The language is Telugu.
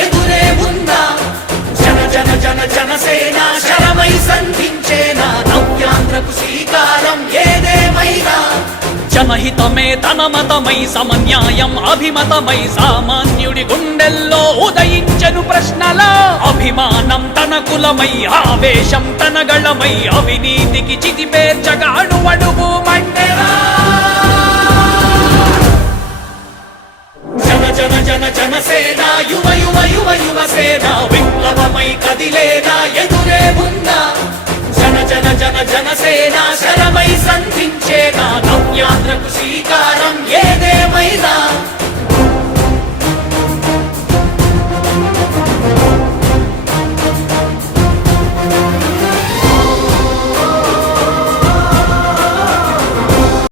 ఎదురే ఉందా జన జన జన జనసేన శరమై సంధించేనా నవ్యాంధ్రకు శ్రీకారం ఏదేమైనా జనహితమే తన మతమై సమన్యాయం అభిమతమై సామాన్యుడి గుండెల్లో ఉదయించెను ప్రశ్నల అభిమానం తన కులమై ఆవేశం తన గళమై అవినీతికి చితిపేర్చగా అణువణువు మండెరా జన జన జన జనసేన యువ యువ యువ యువసేన విప్లవమై కదిలేనా ఎదురే ఉందా జన జన జన జనసేన శరమై సంధించేనా నవ్యాంధ్రకు శ్రీకారం